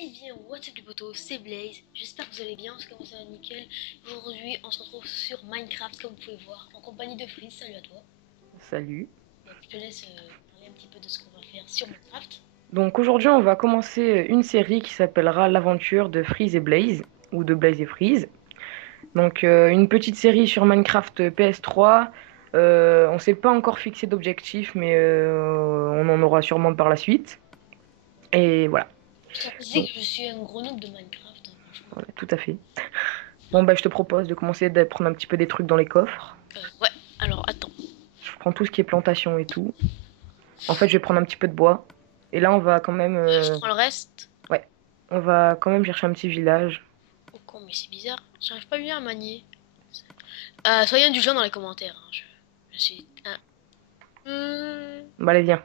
Eh bien, what's up les potos, c'est Blaze, j'espère que vous allez bien, parce que moi ça va nickel. Aujourd'hui, on se retrouve sur Minecraft, comme vous pouvez voir, en compagnie de Freeze, salut à toi. Salut. Donc, je te laisse parler un petit peu de ce qu'on va faire sur Minecraft. Donc aujourd'hui, on va commencer une série qui s'appellera L'aventure de Freeze et Blaze, ou de Blaze et Freeze. Donc une petite série sur Minecraft PS3. On s'est pas encore fixé d'objectif, mais on en aura sûrement par la suite. Et voilà. Je tiens à préciser Donc que je suis un gros noob de Minecraft, hein, franchement. voilà, tout à fait. Bon bah je te propose de commencer à prendre un petit peu des trucs dans les coffres. Ouais, alors attends. Je prends tout ce qui est plantation et tout. En fait, je vais prendre un petit peu de bois. Et là, on va quand même, Je prends le reste. ouais, on va quand même chercher un petit village. Oh con, mais c'est bizarre, j'arrive pas bien à manier. Soyez indulgents dans les commentaires, hein, je suis un... Bah allez, viens.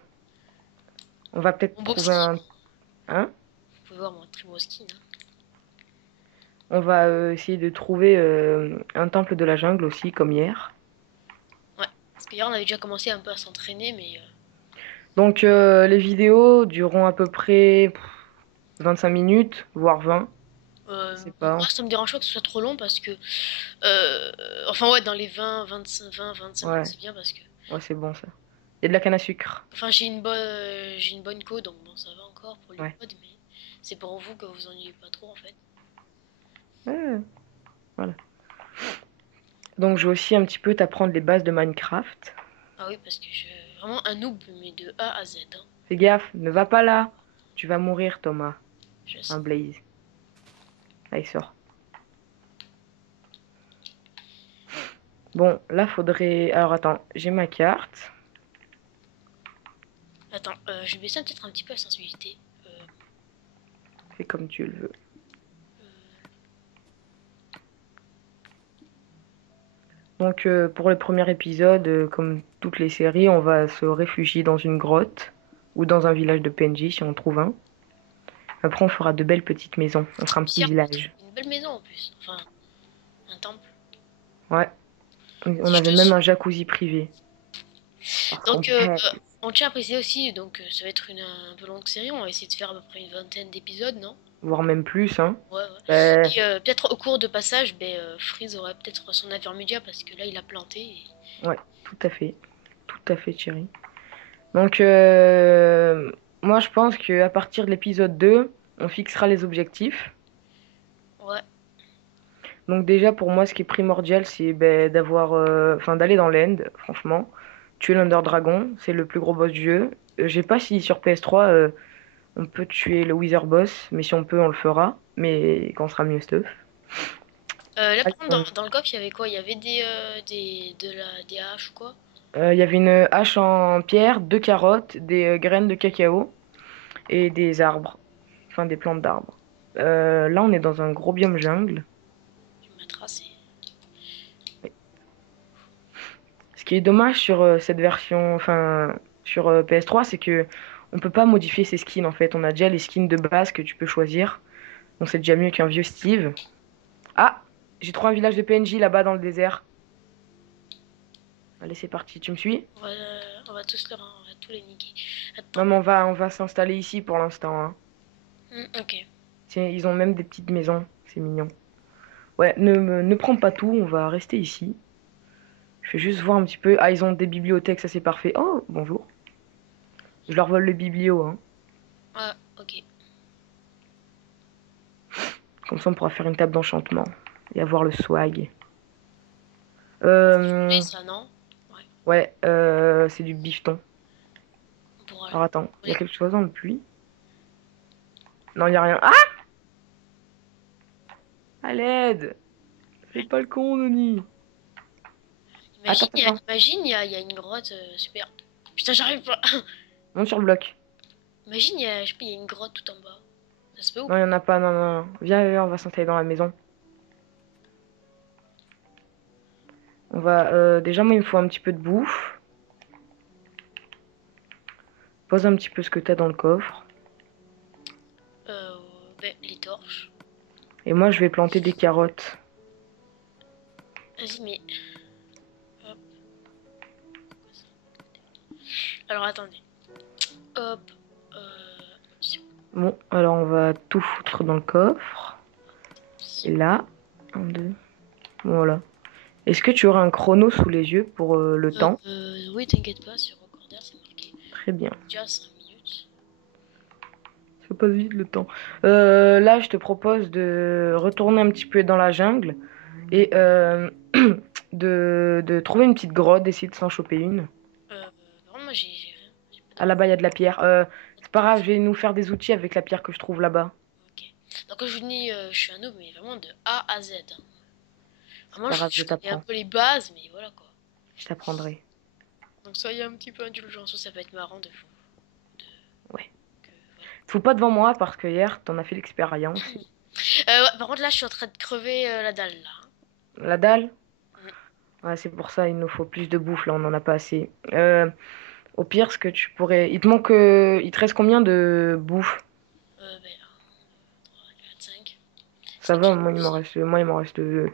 On va peut-être Mon beau trouver ski. un... Hein? Vous pouvez voir mon très beau skin, hein. On va essayer de trouver un temple de la jungle aussi, comme hier. Ouais, parce qu'hier on avait déjà commencé un peu à s'entraîner, mais... Donc les vidéos dureront à peu près 25 minutes, voire 20. Je sais Moi, pas. ça me dérange pas que ce soit trop long parce que... enfin, ouais, dans les 25 minutes, Ouais, c'est bien parce que... ouais, c'est bon ça. Il y a de la canne à sucre. Enfin, j'ai une bonne co, donc bon, ça va encore pour les Ouais. mods, mais c'est pour vous que vous ennuyez pas trop, en fait. Ouais, voilà. Donc je vais aussi un petit peu t'apprendre les bases de Minecraft. Ah oui, parce que je... Vraiment un noob, mais de A à Z, hein. Fais gaffe, ne va pas là. Tu vas mourir, Thomas. Je sais. Un Blaze. Allez, sort. Bon, là, faudrait... Alors attends, j'ai ma carte. Attends, je vais baisser peut-être un petit peu la sensibilité. Euh, Fais comme tu le veux. Donc pour le premier épisode, comme toutes les séries, on va se réfugier dans une grotte ou dans un village de PNJ si on trouve un. Après, on fera de belles petites maisons. On fera un petit Pierre, village. une belle maison en plus. Enfin, un temple. Ouais, on Si je avait te même un jacuzzi privé. Parce qu'on Donc, pète. on tient à préciser aussi, donc ça va être un peu longue série, on va essayer de faire à peu près une vingtaine d'épisodes, non? Voire même plus, hein. Ouais, ouais. Euh, Et peut-être au cours de passage, Freeze aurait peut-être son avis média parce que là il a planté. ouais, tout à fait. Tout à fait, chérie. Donc, moi, je pense qu'à partir de l'épisode 2, on fixera les objectifs. Ouais. Donc déjà pour moi ce qui est primordial c'est ben, d'avoir enfin d'aller dans l'end franchement, tuer l'Under Dragon, c'est le plus gros boss du jeu. Je sais pas si sur PS3 on peut tuer le Wither Boss, mais si on peut on le fera, mais quand on sera mieux stuff. Là Ah, par contre dans le coffre il y avait quoi? Il y avait des haches ou quoi? Il y avait une hache en pierre, deux carottes, des graines de cacao et des arbres, enfin des plantes d'arbres. Là on est dans un gros biome jungle. Tu m'as tracé. Ce qui est dommage sur cette version, enfin sur PS3, c'est que on peut pas modifier ses skins en fait. On a déjà les skins de base que tu peux choisir. Donc c'est déjà mieux qu'un vieux Steve. Ah, j'ai trouvé un village de PNJ là-bas dans le désert. Allez, c'est parti. Tu me suis? On va tous on va tous les niquer. Non, Attends. mais on va s'installer ici pour l'instant, hein. Ok. Tiens, ils ont même des petites maisons. C'est mignon. Ouais, ne prends pas tout. On va rester ici. Je vais juste voir un petit peu. Ah, ils ont des bibliothèques, ça c'est parfait. Oh, bonjour. Je leur vole le biblio, hein. Ah, ok. Comme ça, on pourra faire une table d'enchantement et avoir le swag. Et Euh, ça non? Ouais. ouais, c'est du bifton. On pourra. Alors attends, il y a Ouais. quelque chose dans le puits? Non, il y a rien. Ah! À l'aide! Fais pas le con, Noni! Attends, attends. Imagine, il y a une grotte super. Putain, j'arrive pas. Monte sur le bloc. Imagine, je sais pas, il y a une grotte tout en bas. Ça se peut ou Non, il y pas? en a pas. Non, non, non. Viens, viens, on va s'installer dans la maison. On va. Déjà, moi, il me faut un petit peu de bouffe. Pose un petit peu ce que t'as dans le coffre. Euh, les torches. Et moi, je vais planter des carottes. Vas-y, mais. Hop. Alors attendez. Hop. Euh, Bon, alors on va tout foutre dans le coffre. Et là, un, deux, voilà. Est-ce que tu auras un chrono sous les yeux pour le temps? Oui, t'inquiète pas, sur recorder, c'est marqué. Très bien. Déjà 5 minutes. Ça passe vite le temps. Là, je te propose de retourner un petit peu dans la jungle et de trouver une petite grotte, d'essayer de s'en choper une. Par contre, moi, j'ai rien. J'ai pas Ah, de... là-bas, il y a de la pierre. pas de C'est pas grave, pierre. je vais nous faire des outils avec la pierre que je trouve là-bas. Ok. Donc, quand je vous dis, je suis un noob, mais vraiment de A à Z, hein. C'est Vraiment, pas grave, je je connais un t'apprends. peu les bases, mais voilà quoi. Je t'apprendrai. Donc, soyez un petit peu indulgents, ça peut être marrant de vous. Ouais. Que, voilà. Faut pas devant moi parce que hier, t'en as fait l'expérience. Ouais, par contre, là, je suis en train de crever la dalle là, hein. La dalle? Mm. Ouais, c'est pour ça, il nous faut plus de bouffe, là, on en a pas assez. Au pire, ce que tu pourrais. Il te manque. Il te reste combien de bouffe? Ben, 1, 3, 4, 5. Ça 5 va, kilos aussi. moi, il m'en reste deux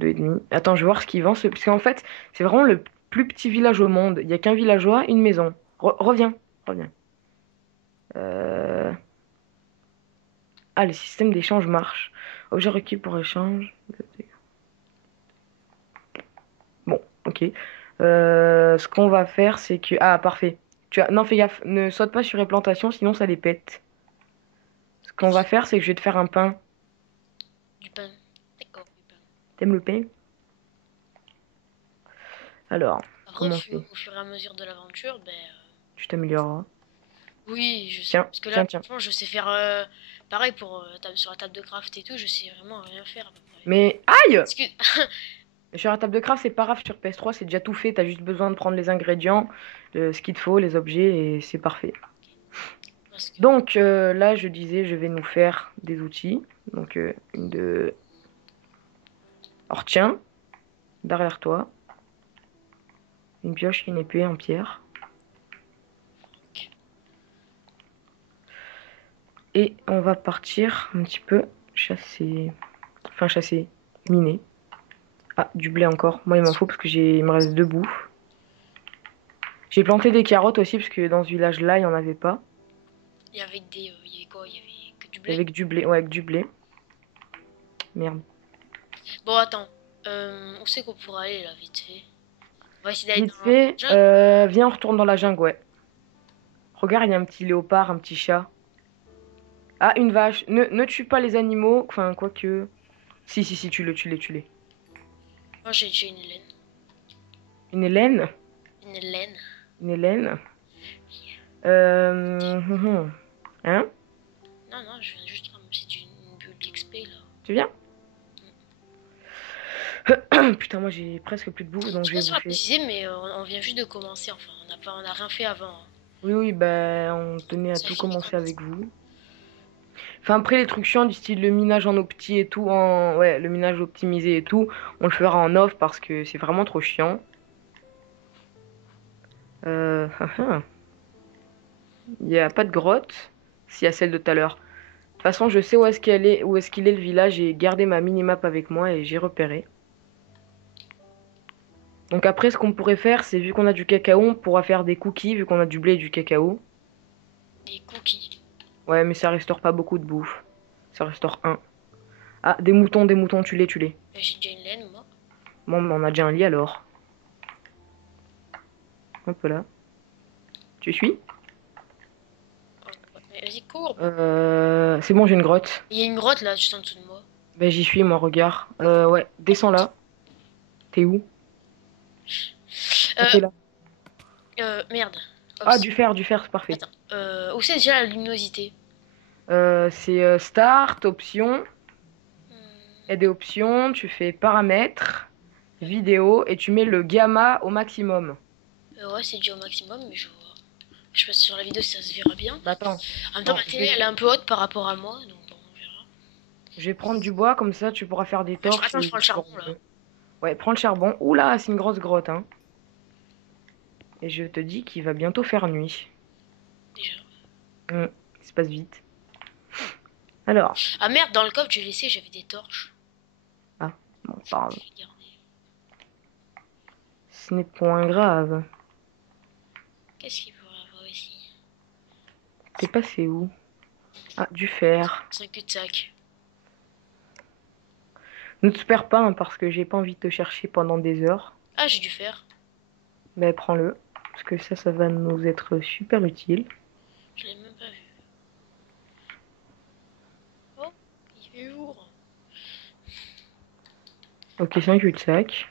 et demi. Attends, je vais voir ce qu'ils vendent. Parce qu'en fait, c'est vraiment le plus petit village au monde. Il y a qu'un villageois, une maison. Reviens, reviens. Euh, Ah, le système d'échange marche. Objet requis pour échange. Bon, ok. Ce qu'on va faire, c'est que... Ah, parfait. Non, fais gaffe. Ne saute pas sur les plantations, sinon ça les pète. Ce qu'on va faire, c'est que je vais te faire un pain. Du pain. D'accord, du pain. T'aimes le pain? Alors, Après, comment on fait? au fur et à mesure de l'aventure, ben, Tu t'amélioreras. oui, je sais. Tiens, Parce que là, tiens, tiens. franchement, je sais faire pareil pour sur la table de craft et tout, je sais vraiment rien faire à peu près. Mais... Aïe! Excuse. Sur la table de craft, c'est pas grave. Sur PS3, c'est déjà tout fait. T'as juste besoin de prendre les ingrédients, ce qu'il te faut, les objets, et c'est parfait. Parce que. Donc, là, je disais, je vais nous faire des outils. Donc, une de... Alors, tiens, derrière toi, une pioche, une épée en pierre. Et on va partir un petit peu chasser... Enfin, chasser, miner. Ah, du blé encore. Moi, il m'en faut parce que il me reste deux bouts. J'ai planté des carottes aussi parce que dans ce village-là, il n'y en avait pas. Il y avait des. Il y avait quoi? Il y avait que du Et blé. avec du blé, ouais, avec du blé. Merde. Bon, attends. Où c'est qu'on pourra aller là, vite fait? On va essayer d'aller Vite dans la fait, jungle. viens, on retourne dans la jungle, ouais. Regarde, il y a un petit léopard, un petit chat. Ah, une vache. Ne tue pas les animaux. Enfin, quoique. Si, si, si, tue-les. Moi, j'ai déjà une laine. Une Hélène. Une laine. Une Hélène. Hum, hum. Hein? Non, non, je viens juste ramasser une bulle d'XP là. Tu viens? Putain, moi j'ai presque plus de bouffe, Je donc sais je pas vais si on va bouffer. préciser, mais on vient juste de commencer. Enfin, on a rien fait avant, hein. Oui, oui, ben, on tenait à Ça tout finit commencer comme ça. avec vous. Enfin, après, les trucs chiants du style le minage en opti et tout, ouais, le minage optimisé et tout, on le fera en off parce que c'est vraiment trop chiant. Euh, Il n'y a pas de grotte, s'il y a celle de tout à l'heure. De toute façon, je sais où est-ce qu'elle est, où est-ce qu'il est le village. J'ai gardé ma minimap avec moi et j'ai repéré. Donc après, ce qu'on pourrait faire, c'est vu qu'on a du cacao, on pourra faire des cookies, vu qu'on a du blé et du cacao. Des cookies. Ouais, mais ça restaure pas beaucoup de bouffe. Ça restaure un. Ah, des moutons, tu les. J'ai déjà une laine, moi. Bon, bah, on a déjà un lit alors. Hop là. Tu suis? Ouais, vas-y, cours. C'est bon, j'ai une grotte. Il y a une grotte là, juste en dessous de moi. Ben, j'y suis, moi, regarde. Ouais, descends là. T'es où? Ah, Euh, t'es là. Merde. Ah, Oups. du fer, c'est parfait. Attends. Où c'est déjà la luminosité? C'est Start, options. Il y a Hmm, des options, tu fais paramètres, vidéo, et tu mets le gamma au maximum. ouais, c'est déjà au maximum, mais je vois. Je sais pas si sur la vidéo si ça se verra bien. Bah attends, En même temps, bon, ma télé elle est un peu haute par rapport à moi, donc bon, on verra. je vais prendre du bois, comme ça tu pourras faire des torches Attends, je et prends le tu pourras charbon là. mieux. Ouais, prends le charbon. Oula, c'est une grosse grotte, hein. Et je te dis qu'il va bientôt faire nuit. Déjà. Hmm, il se passe vite. Alors, Ah merde, dans le coffre, j'ai laissé, j'avais des torches. ah, bon, c'est pas grave. Je vais garder. Ce n'est point grave. Qu'est-ce qu'il pourrait avoir ici? T'es passé où? Ah, du fer. C'est un cul-de-sac. Ne te perds pas hein, parce que j'ai pas envie de te chercher pendant des heures. Ah, j'ai du fer. Mais prends-le. Parce que ça va nous être super utile. Je l'ai même pas vu. Oh, il fait jour. Ok, c'est un cul-de-sac.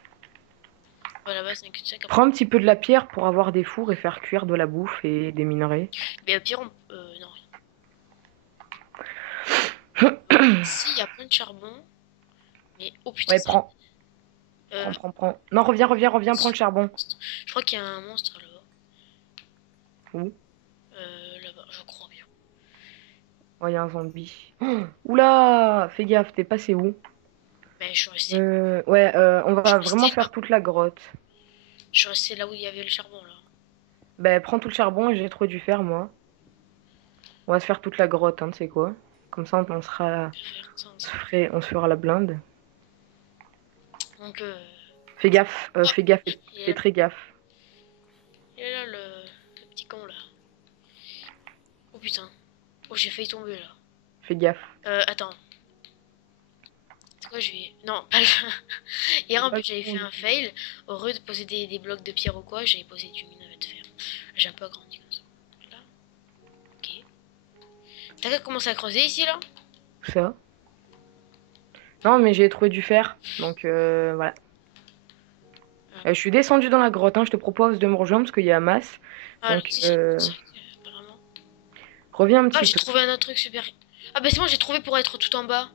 Ouais, là-bas, c'est un cul-de-sac. Prends un petit peu de la pierre pour avoir des fours et faire cuire de la bouffe et des minerais. Mais au pire, on... non. Ici, il y a plein de charbon. Mais, oh putain, Ouais, ça... prends. Euh, Prends. Non, reviens, prends le charbon. je crois qu'il y a un monstre là-bas. Où? Là-bas, je crois bien. Oh, il y a un zombie. Oula! Fais gaffe, t'es passé où? Mais je suis resté... Ouais, on Je suis va vraiment resté... faire toute la grotte. Je suis resté là où il y avait le charbon, là. Ben, prends tout le charbon et j'ai trop du fer, moi. On va se faire toute la grotte, hein, tu sais quoi? Comme ça, on sera... Faire ça, on se fera la blinde. Donc, ah, Fais gaffe, il est fais là, très gaffe. il est là, le petit con, là. Oh putain. Oh, j'ai failli tomber, là. Fais gaffe. Attends. C'est quoi, je vais... Non, pas le... Hier, en Pas plus, j'avais fait un fail. Au lieu de poser des blocs de pierre ou quoi, j'avais posé du minerai de fer. J'ai un peu agrandi comme ça. Là. Ok. T'as qu'à commencer à creuser ici, là? ça. Non, mais j'ai trouvé du fer. Donc, voilà. Je suis descendu dans la grotte, hein. Je te propose de me rejoindre parce qu'il y a masse. Ah, là Donc, aussi, c'est apparemment. reviens un Ah, petit j'ai peu. trouvé un autre truc super. Ah, bah c'est bon, j'ai trouvé pour être tout en bas.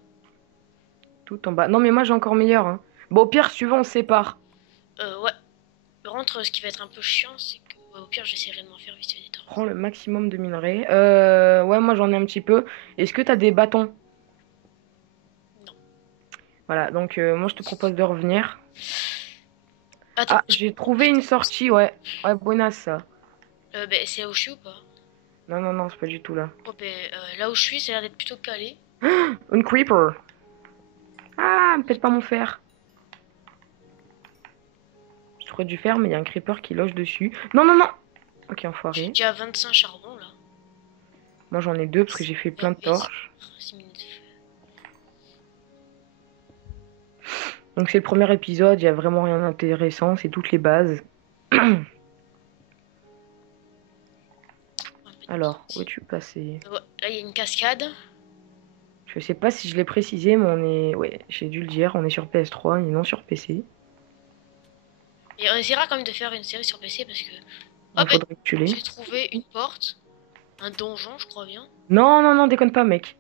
Tout en bas. Non, mais moi, j'ai encore meilleur, hein. Bon, au pire, suivant, on se sépare. Ouais. Par contre, ce qui va être un peu chiant, c'est que au pire, j'essaierai de m'en faire vite fait des torches. Prends le maximum de minerais. Ouais, moi, j'en ai un petit peu. Est-ce que t'as des bâtons? Non. Voilà, donc moi, je te propose de revenir. Attends, Ah, j'ai trouvé une sortie, ouais. Ouais, bonasse, ça. bah, c'est là où je suis ou pas? Non, c'est pas du tout là. Oh, bah, là où je suis, ça a l'air d'être plutôt calé. Une creeper. Ah, me pète pas mon fer. J'ai trouvé du fer, mais il y a un creeper qui loge dessus. Non. Ok, J'ai enfoiré. déjà 25 charbons là. Moi, j'en ai deux parce que j'ai fait plein de Ouais, torches. 6 minutes de feu. Donc, c'est le premier épisode, il y a vraiment rien d'intéressant, c'est toutes les bases. Un peu de Alors, où petite. es-tu passé? Ouais, là, il y a une cascade. Je sais pas si je l'ai précisé, mais on est... Ouais, j'ai dû le dire, on est sur PS3 et non sur PC. Et on essaiera quand même de faire une série sur PC parce que. Oh, Il bah, faudrait que tu l'aies. j'ai trouvé une porte. Un donjon, je crois bien. Non, déconne pas, mec.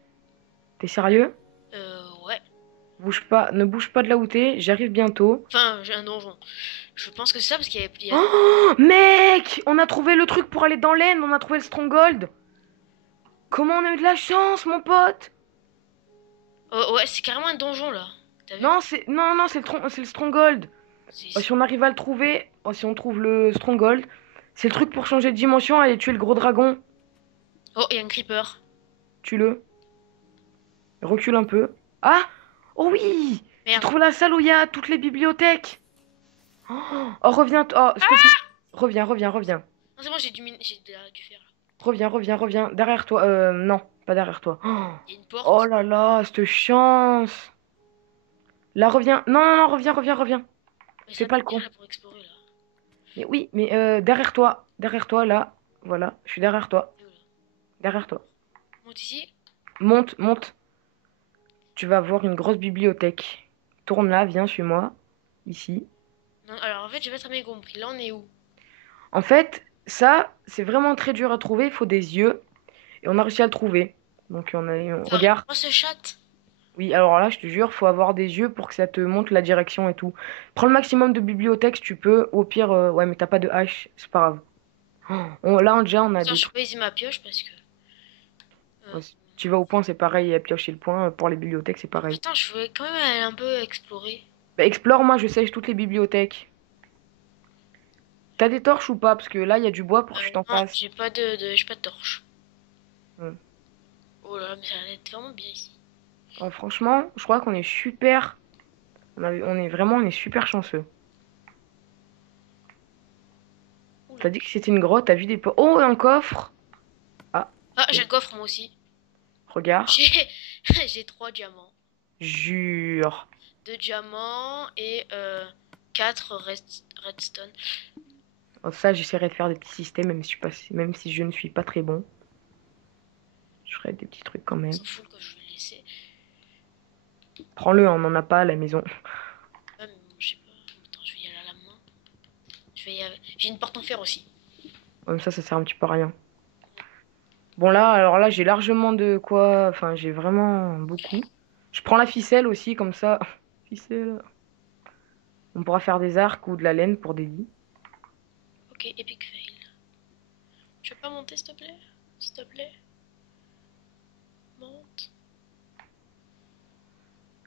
T'es sérieux? Ouais. Bouge pas, ne bouge pas de là où t'es, j'arrive bientôt. Enfin, j'ai un donjon. Je pense que c'est ça parce qu'il y avait. Oh, mec! On a trouvé le truc pour aller dans l'End, on a trouvé le Stronghold. Comment on a eu de la chance, mon pote? Oh, ouais, c'est carrément un donjon là. T'as vu? Non, c'est le Stronghold. C'est- Si on arrive à le trouver, si on trouve le Stronghold, c'est le truc pour changer de dimension et tuer le gros dragon. Oh, il y a un creeper. Tue-le. Recule un peu. Ah! Oh oui! J'ai Merde. trouvé la salle où il y a toutes les bibliothèques. Oh, reviens, oh, s'il te plaît. Reviens. Non, c'est bon, j'ai du fer là. Reviens. Derrière toi. Non, pas derrière toi. Il y a une Oh porte. là là, cette chance. Là, reviens. Non, reviens. Mais Fais ça pas le peut con. bien là pour explorer là. Mais oui, mais derrière toi, là. Voilà, je suis derrière toi. Et voilà. Derrière toi. Monte ici. Monte. Tu vas voir une grosse bibliothèque. Tourne là, viens, suis-moi. Ici. Non, alors en fait, j'ai pas très bien compris. Là, on est où? En fait, ça, c'est vraiment très dur à trouver. Il faut des yeux. Et on a réussi à le trouver. Donc, Enfin, regarde. oh, ce chat. Oui, alors là, je te jure, faut avoir des yeux pour que ça te montre la direction et tout. Prends le maximum de bibliothèques si tu peux. Au pire, ouais, mais t'as pas de hache, c'est pas grave. Là, déjà, on a Attends, des je trucs. vais utiliser ma pioche parce que. euh, Ouais, si tu vas au point, c'est pareil. À piocher le point. Pour les bibliothèques, c'est pareil. Attends, je voulais quand même aller un peu explorer. Bah, explore, moi, je sèche toutes les bibliothèques. T'as des torches ou pas? Parce que là, il y a du bois pour que je t'en Non, fasse. j'ai pas de torche. Hmm. Oh là là, mais ça a l'air d'être vraiment bien ici. Oh, franchement, je crois qu'on est super. On est super chanceux. Oula. T'as dit que c'était une grotte, t'as vu des... Oh, un coffre! Ah, Ah, ok. j'ai un coffre moi aussi. Regarde. J'ai 3 diamants. Jure. 2 diamants et 4 redstone. Oh, ça, j'essaierai de faire des petits systèmes, même si je ne suis pas très bon. Je ferai des petits trucs quand On même. s'en fout que je vais le laisser. Prends-le, on n'en a pas à la maison. Ouais, mais bon, je sais pas. Attends, je vais y aller à la main. J'ai une porte en fer aussi. Comme ça sert un petit peu à rien. Bon, là, alors là, j'ai largement de quoi. Enfin, j'ai vraiment beaucoup. Je prends la ficelle aussi, comme ça. Ficelle. On pourra faire des arcs ou de la laine pour des lits. Ok, epic fail. Tu veux pas monter, s'il te plaît? S'il te plaît? Monte.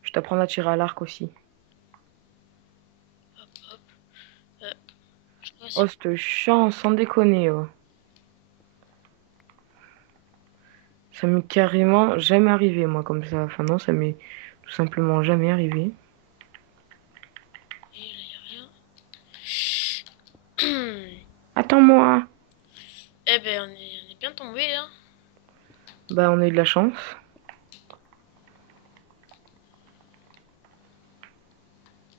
Je t'apprends à tirer à l'arc aussi. Hop, hop. Euh, je crois que Oh, c'est- cette chance, sans déconner. Oh. Ça m'est carrément jamais arrivé, moi, comme ça. Enfin, non, ça m'est tout simplement jamais arrivé. Et là, y a rien. Attends-moi. Eh ben, on est bien tombé, là. Bah, on a eu de la chance.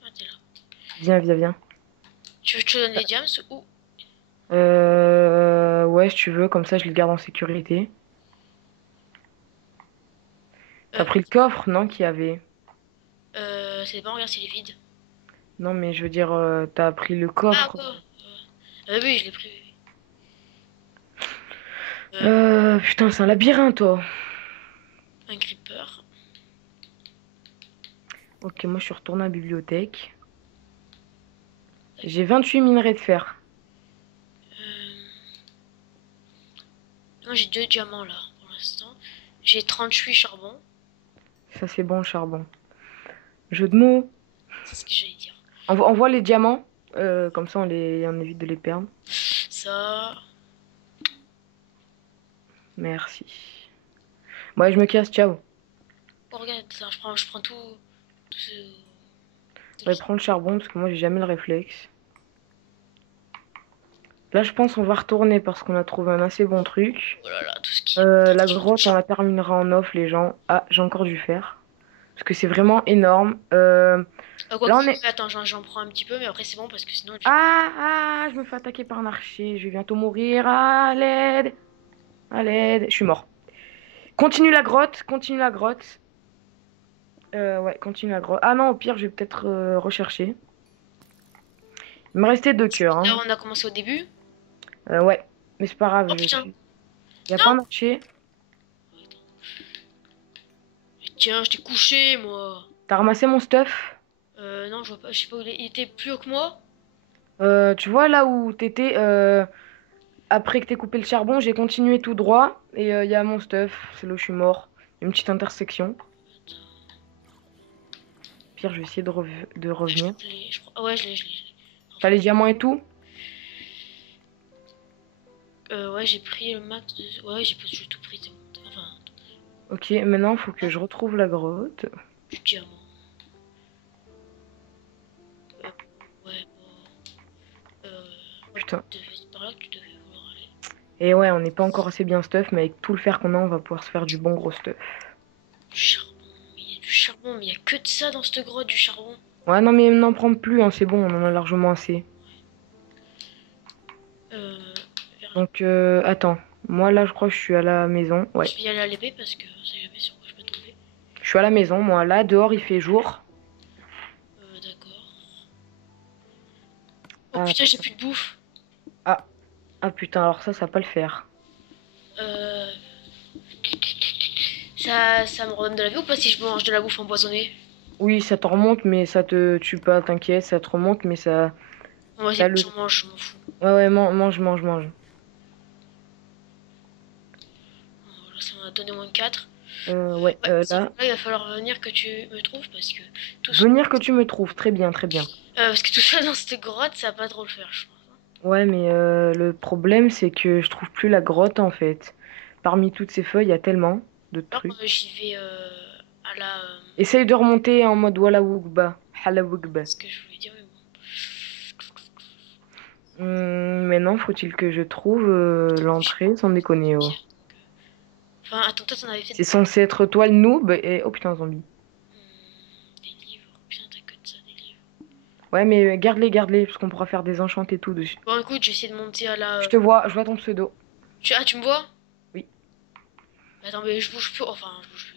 Ah, t'es là. Viens, viens, viens. Tu veux que je te donne les diams ou... Ouais, si tu veux, comme ça, je les garde en sécurité. T'as Euh, pris le coffre, non, qu'il y avait? c'est bon, regarde, s'il est vide. Non, mais je veux dire, t'as pris le Ah, coffre. quoi? Oui, je l'ai pris, oui. Putain, c'est un labyrinthe, toi. Un creeper. Ok, moi, je suis retournée à la bibliothèque. J'ai 28 minerais de fer. Euh, moi, j'ai 2 diamants, là, pour l'instant. J'ai 38 charbons. Ça, c'est bon, le charbon. Jeu de mots. C'est ce que j'allais dire. Envoie les diamants. Comme ça, on évite de les perdre. Ça... Merci. Ouais, je me casse, ciao. Oh, regarde, ça, je prends tout ce... Ouais, prends le charbon, parce que moi, j'ai jamais le réflexe. Là, je pense qu'on va retourner, parce qu'on a trouvé un assez bon truc. Oh là là, tout ce qui... La grotte, on la terminera en off, les gens. Ah, j'ai encore du fer. Parce que c'est vraiment énorme. quoi Là, que... on est... Attends, j'en prends un petit peu, mais après c'est bon, parce que sinon... Je me fais attaquer par un archer. Je vais bientôt mourir. À l'aide. À l'aide. Je suis mort. Continue la grotte. Continue la grotte. Ouais, continue la grotte. Ah non, au pire, je vais peut-être rechercher. Il me restait 2 cœurs, Là, hein. on a commencé au début. Ouais, mais c'est pas grave. Oh putain, Y a pas non! un archer. Mais tiens, je t'ai couché, moi. T'as ramassé mon stuff? Non, je vois pas, je sais pas où il est. Il était plus haut que moi. Tu vois là où t'étais après que t'aies coupé le charbon, j'ai continué tout droit et il y a mon stuff. C'est là où je suis mort. Une petite intersection. Pire, je vais essayer de Ah, je revenir. crois que je l'ai. Ah ouais, je l'ai. T'as les diamants et tout? Ouais, j'ai pris le max de. Ouais, j'ai tout pris, c'est bon. Enfin, Ok, maintenant faut que je retrouve la grotte. du diamant. Euh, ouais, bon. Ouais, Putain. c'est par là que tu devais vouloir aller. Et ouais, on n'est pas encore assez bien stuff, mais avec tout le fer qu'on a, on va pouvoir se faire du bon gros stuff. Du charbon. Mais il y a du charbon, mais il y a que de ça dans cette grotte, du charbon. Ouais, non, mais n'en prends plus, hein, c'est bon, on en a largement assez. Euh. Vers là. Donc, attends. Moi, là, je crois que je suis à la maison. Ouais, Je vais y aller à l'épée parce que on sait jamais sur quoi je peux tomber. je suis à la maison, moi. Là, dehors, il fait jour. D'accord. Oh Ah, putain, j'ai plus de bouffe. ah, ah putain, alors ça va pas le faire. Euh. Ça me redonne de la vie ou pas si je mange de la bouffe empoisonnée? Oui, ça te remonte, mais ça te tue pas, t'inquiète, ça te remonte, mais ça... Bon, vas-y, ça le... j'en mange, je m'en fous. Ouais, ouais, mange, mange, mange. Bon, là, ça m'a donné moins 4. Ouais, Ouais, là. là, il va falloir venir que tu me trouves parce que tout, Venir que tu me trouves, très bien, très bien. parce que tout ça dans cette grotte, ça va pas trop le faire, je pense. Ouais, mais le problème, c'est que je trouve plus la grotte, en fait. Parmi toutes ces feuilles, il y a tellement de Alors, trucs. j'y vais à la. Essaye de remonter en mode Walla Wugba. Hala Wugba. Ce que je voulais dire, mais bon. Maintenant, faut-il que je trouve l'entrée, sans déconner, oh. Enfin, attends, toi, t'en avais fait C'est censé être toi le noob et... Oh putain, zombie. des livres. Putain, t'as que de ça, des livres. Ouais, mais garde-les, parce qu'on pourra faire des enchants et tout dessus. Bon, écoute, j'essaie de monter à la. Je vois ton pseudo. Ah, tu me vois? Oui. Attends, mais je bouge plus. Enfin, je bouge plus.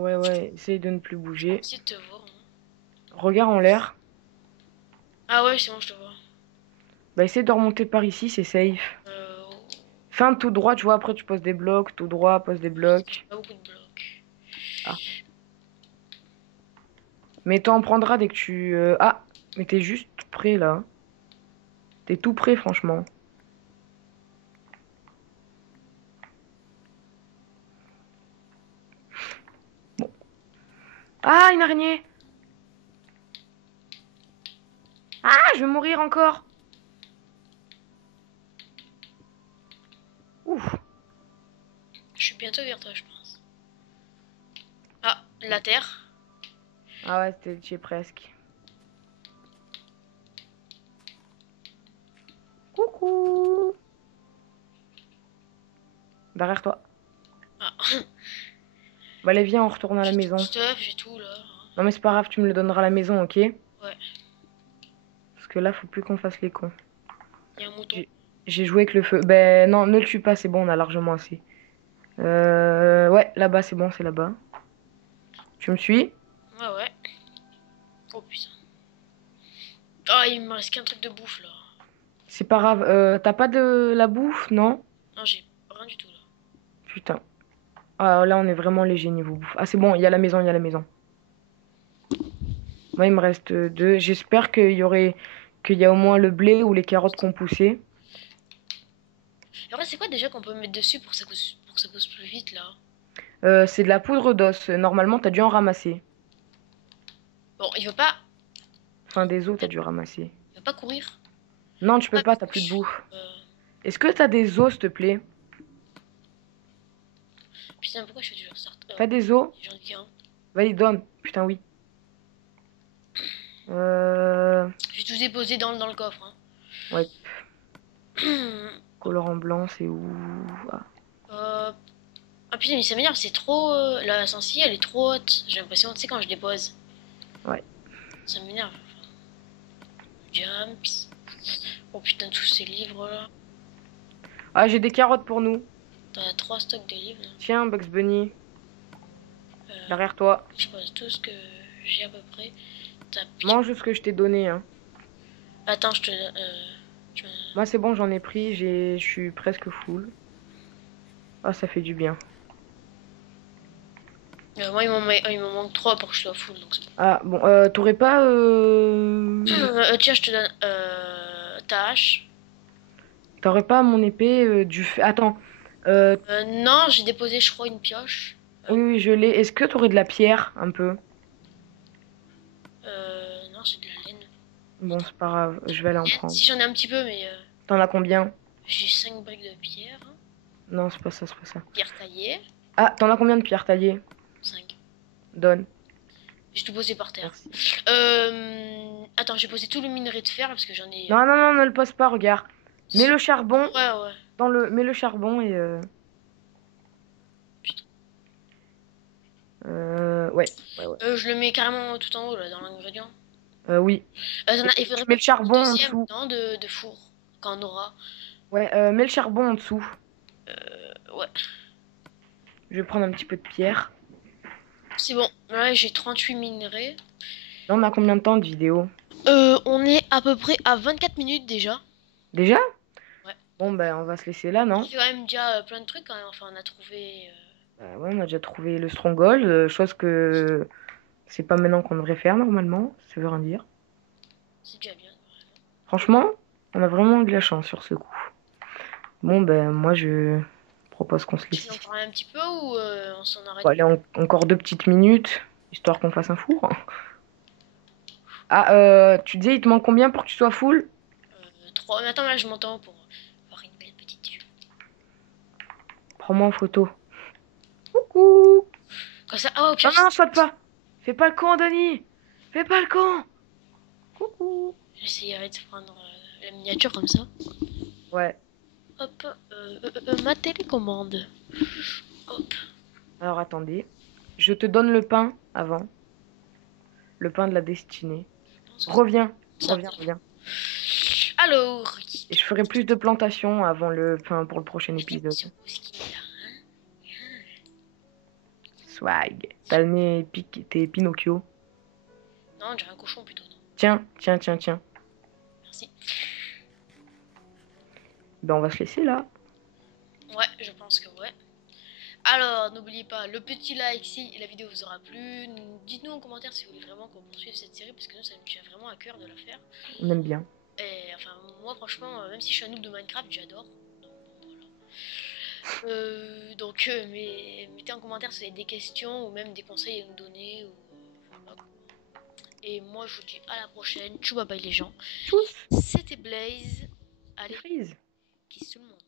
Ouais, essaye de ne plus bouger. J'essaie de te voir. Hein. Regarde en l'air. Ah ouais, c'est bon, je te vois. Bah, essaye de remonter par ici, c'est safe. Euh, Fais un tout droit, tu vois, après tu poses des blocs, tout droit, pose des blocs. pas beaucoup de blocs. Ah. Mais t'en prendras dès que tu... Ah, mais t'es juste prêt, là. T'es tout prêt, franchement. Bon. Ah, une araignée! Ah, je vais mourir encore! Ouf. Je suis bientôt vers toi, je pense. Ah, la terre. Ah ouais, t'y es presque. Coucou! Derrière toi. Ah, Bah, allez, viens, on retourne à la j'ai tout maison. le stuff, j'ai tout là. Non, mais c'est pas grave, tu me le donneras à la maison, ok? Ouais, Parce que là, faut plus qu'on fasse les cons. il y a un mouton. J'ai joué avec le feu. Ben non, ne le tue pas, c'est bon, on a largement assez. Ouais, là-bas, c'est bon, c'est là-bas. Tu me suis? Ouais, ouais. Oh putain. Ah, il me reste qu'un truc de bouffe là. C'est pas grave. T'as pas de la bouffe, non? Non, j'ai rien du tout là. Putain. Ah, là, on est vraiment léger niveau bouffe. Ah, c'est bon, il y a la maison, il y a la maison. Moi, il me reste deux. J'espère qu'il y a au moins le blé ou les carottes qu'on poussé. Et en vrai, c'est quoi déjà qu'on peut mettre dessus pour que ça pousse plus vite là? C'est de la poudre d'os. Normalement, t'as dû en ramasser. Bon, il veut pas. Enfin, des os, t'as dû ramasser. Il veut pas courir. Non, tu peux Ah, pas, t'as plus de bouffe. euh, Est-ce que t'as des os, s'il te plaît? Putain, pourquoi je fais toujours ça? T'as des os? J'en ai qu'un. Vas-y, donne. Putain, oui. J'ai tout déposé dans le coffre. Ouais, Hein. colorant blanc, c'est où? Ah. Ah putain, mais ça m'énerve, c'est trop. La sensi, elle est trop haute. J'ai l'impression, tu sais, quand je dépose. Ouais. Ça m'énerve. Jumps. Oh putain, tous ces livres là. Ah, j'ai des carottes pour nous. T'as 3 stocks de livres là. Tiens, Bugs Bunny, Euh, derrière toi. je pose tout ce que j'ai à peu près. T'as- Mange ce que je t'ai donné, hein. Attends, je te. Moi, c'est bon, j'en ai pris, je suis presque full. Ah, ça fait du bien. Moi, il m'en manque 3 pour que je sois full. Donc c'est bon. Ah, bon, t'aurais pas... Tiens, je te donne ta hache. T'aurais pas mon épée du... Attends. Euh, Non, j'ai déposé, je crois, une pioche. oui, je l'ai. Est-ce que t'aurais de la pierre, un peu? Non, c'est de la laine. Bon, c'est pas grave, je vais aller en prendre. Si j'en ai un petit peu, mais T'en as combien? j'ai 5 briques de pierre. Non, c'est pas ça, c'est pas ça. Pierre taillée. Ah, t'en as combien de pierres taillées? 5. Donne. J'ai tout posé par terre. Merci. Attends, j'ai posé tout le minerai de fer parce que j'en ai. Non, non, non, ne le pose pas, regarde. Mets le charbon Ouais, ouais. dans le... Mets le charbon et... Putain. Ouais. Je le mets carrément tout en haut là, dans l'ingrédient. Oui. Il faudrait Tu mets le charbon en deuxième, dessous. non, de four. Quand on aura. Ouais, mets le charbon en dessous. Ouais. Je vais prendre un petit peu de pierre. C'est bon. Là, j'ai 38 minerais. Là, on a combien de temps de vidéo? On est à peu près à 24 minutes déjà. Déjà? Ouais. Bon, ben, on va se laisser là, On non? a fait quand même déjà plein de trucs quand même. Enfin, on a trouvé. Ouais, on a déjà trouvé le stronghold, chose que c'est pas maintenant qu'on devrait faire normalement, ça veut rien dire. C'est déjà bien. Franchement, on a vraiment eu de la chance sur ce coup. Bon, ben, moi, je propose qu'on se Tu laisse veux en ici. parler un petit peu ou on s'en arrête? Bon, allez, encore 2 petites minutes, histoire qu'on fasse un four. Ah, tu disais, il te manque combien pour que tu sois full? 3. Mais attends, là, je m'entends pour avoir une belle petite vue. Prends-moi en photo. Coucou! Comme ça. Oh, Non, pire. non, saute pas! Fais pas le con, Denis! Fais pas le con! Coucou! J'essayerai de prendre la miniature comme ça. Ouais. Hop. Ma télécommande. Hop. Alors attendez. Je te donne le pain avant. Le pain de la destinée. Je pense que Reviens, ça. reviens. Alors, Et je ferai plus de plantations avant enfin, pour le prochain l'équipe épisode. sur Whisky là, hein. Swag. T'as le nez t'es Pinocchio. Non, j'ai un cochon plutôt. Non. Tiens. Merci. Ben on va se laisser là. Ouais, je pense que ouais. Alors, n'oubliez pas le petit like si la vidéo vous aura plu. Dites-nous en commentaire si vous voulez vraiment qu'on poursuive cette série parce que nous, ça nous tient vraiment à cœur de la faire. On aime bien. Et enfin, moi, franchement, même si je suis un noob de Minecraft, j'adore. Donc, voilà. Mais mettez en commentaire si vous avez des questions ou même des conseils à nous donner. Voilà. Et moi, je vous dis à la prochaine. Tchou bye bye les gens. Tchuss. C'était Blaze. Allez, Freeze. kiss tout le monde.